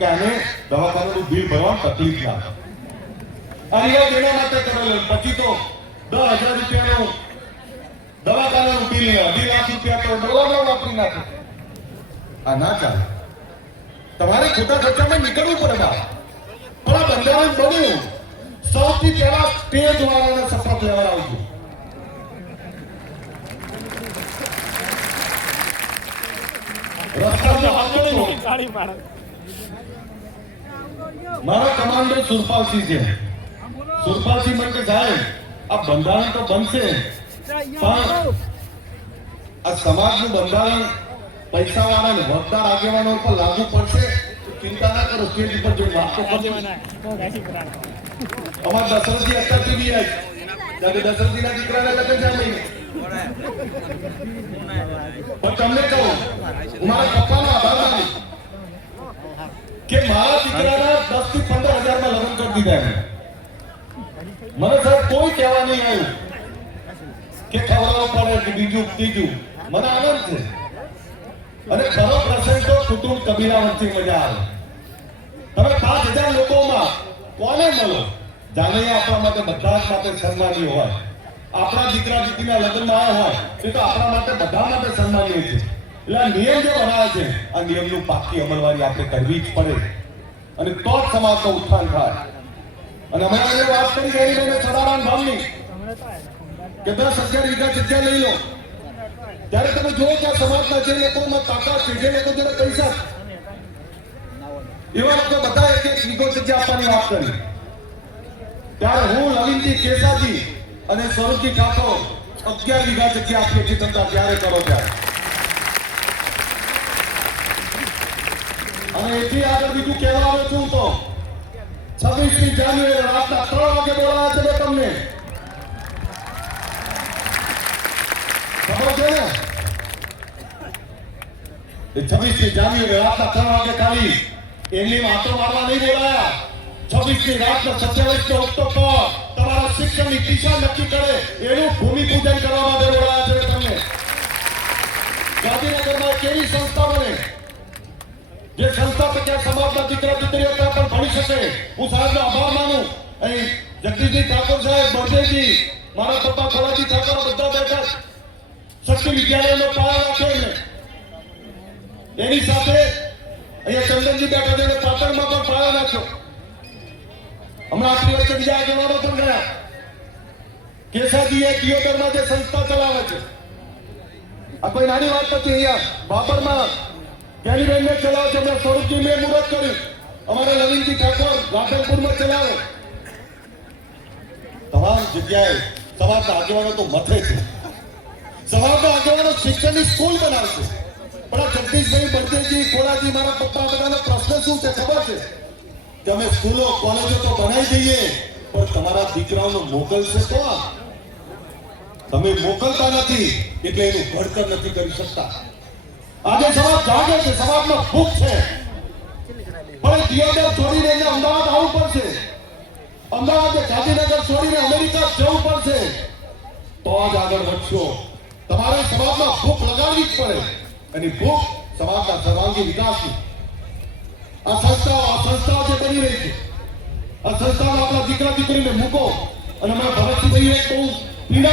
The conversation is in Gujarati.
કે આને દવાખાનાનું બિલ ભરવામાં તકલીફ ના રિવાજ એના માટે કરેલો પછી તો દસ હજાર રૂપિયાનું દવાખાનાનું બિલ અઢી લાખ રૂપિયા તો ડોલામાં વાપરી નાખે. આ ના ચાલે. તમારે ખોટા ખર્ચામાં નીકળવું પડે પણ આ બંધારણ બન્યું સૌથી પહેલા સ્ટેજ વાળાને શપથ લેવડાવજો રસ્તામાં હાલતો ગાડી પાડે મારા કમાન્ડર સુરપાલસિંહ છે. સુરપાલસિંહ મને કે, સાહેબ, આ બંધારણ તો બનશે. પણ આ સમાજનું બંધારણ પૈસા વાળા વગદાર આગેવાનો ઉપર લાગુ પડશે ચિંતા ના કરો, સ્ટેજ ઉપર જો વાતો કરજો. અમારા દશરથજી અત્યાર સુધી આજ ત્યારે દશરથજીના દીકરાના લગ્ન છે મહિને. પણ તમને કહું મારા પપ્પાનો આભાર માનું કે મારા દીકરાના દસથી પંદર હજારમાં લગ્ન કરી દીધા. મને સાહેબ કોઈ કહેવા નહીં આવ્યું કે ખવડાવવું પડે કે બીજું, ત્રીજું. મને આનંદ છે. અને ખરો પ્રસંગ તો કુટુંબ કબીરા વચ્ચે મજા આવે. તમે પાંચ હજાર લોકોમાં કોને મળો? જાનૈયા આપણા માટે બધા જ માટે સન્માની હોય. આપણા દીકરા દીકરીના લગ્નમાં આવ્યા હોય, એ તો આપણા માટે બધા માટે સન્માનીય છે. એટલે નિયમ જે બનાવે છે, આ નિયમનું પાકી અમલવારી આપણે કરવી જ પડે. અને તો જ સમાજનું ઉત્થાન થાય. અને હમણાં આજે વાત કરી ગઈ એને સદારામ ભાવની કે દસ અગિયાર વીઘા જગ્યા લઈ લો. ત્યારે તમે જુઓ કે આ સમાજના જે લોકોમાં તાકાત છે, જે લોકો જોડે પૈસા એવા લોકો બધા એક એક વીઘો જગ્યા આપવાની વાત કરી. ત્યારે હું નવીનજી કેસાજી અને સ્વરૂપજી ઠાકોર અગિયાર વીઘા જગ્યા આપીએ છીએ તંત્ર ત્યારે કરો ત્યારે અને એથી આગળ બીજું કહેવા આવે છું તો છવ્વીસમી જાન્યુઆરી રાતના ત્રણ વાગે બોલાવ્યા છે મેં તમને. ખબર છે ને? છવ્વીસમી જાન્યુઆરી રાતના ત્રણ વાગે ખાલી એમની વાતો મારવા નહીં બોલાયા. છવ્વીસમી રાતના સત્યાવીસ ઓક્ટોબર તમારા શિક્ષણની દિશા નક્કી કરે એનું ભૂમિપૂજન કરવા માટે બોલાયા છે તમને. ગાંધીનગરમાં કેવી એવી સંસ્થા બને જે સમાજના દીકરા દીકરીઓ ત્યાં પણ ભણી શકે. હું સાહેબનો આભાર માનું. અહીં જગદીશજી ઠાકોર સાહેબ, બળદેવજી, મારા પપ્પા ખોલાજી ઠાકોર બધા બેઠા શક્તિ વિદ્યાલયનો પાયો રાખ્યો એની સાથે અહીંયા ચંદનજી બેઠા છે પાટણમાં પણ પાયો નાખ્યો. હમણાં આટલી વચ્ચે બીજા આગેવાનો પણ ગયા એ દિયોદરમાં જે સંસ્થા ચલાવે છે. આ કોઈ નાની વાત નથી, અહીંયા બાબરમાં જ્ઞાનીબેન ને ચલાવે છે? હમણાં સ્વરૂપજી મેં મુહૂર્ત કર્યું અમારા નવીનજી ઠાકોર રાધનપુરમાં ચલાવે. તમામ જગ્યાએ સમાજના આગેવાનો તો મથે છે. સમાજના આગેવાનો શિક્ષણની સ્કૂલ બનાવશે. પણ આ જગદીશભાઈ બળદેવજી, કોળાજી, મારા પપ્પા બધાનો પ્રશ્ન શું છે ખબર છે? કે અમે સ્કૂલો, કોલેજો તો બનાવી દઈએ, પણ તમારા દીકરાઓને મોકલશે તો તમે મોકલતા નથી, એટલે એનું ઘડતર નથી કરી શકતા. આજે સમાજ જાગે છે સમાજમાં ભૂખ છે. પણ દિયોદર છોડીને અહીંયા અમદાવાદ આવવું પડશે. અમદાવાદ ગાંધીનગર છોડીને અમેરિકા જવું પડશે. તો જ આગળ વધશો. તમારે સમાજમાં ભૂખ લગાડવી જ પડે. અને ભૂખ સમાજના સર્વાંગી વિકાસની. આ સંસ્થાઓ આ સંસ્થાઓ જે બની રહી છે. આ સંસ્થામાં આપણા દીકરા દીકરીને મૂકો. અને મેં ભરતસિંહભાઈએ એક બહુ પીડા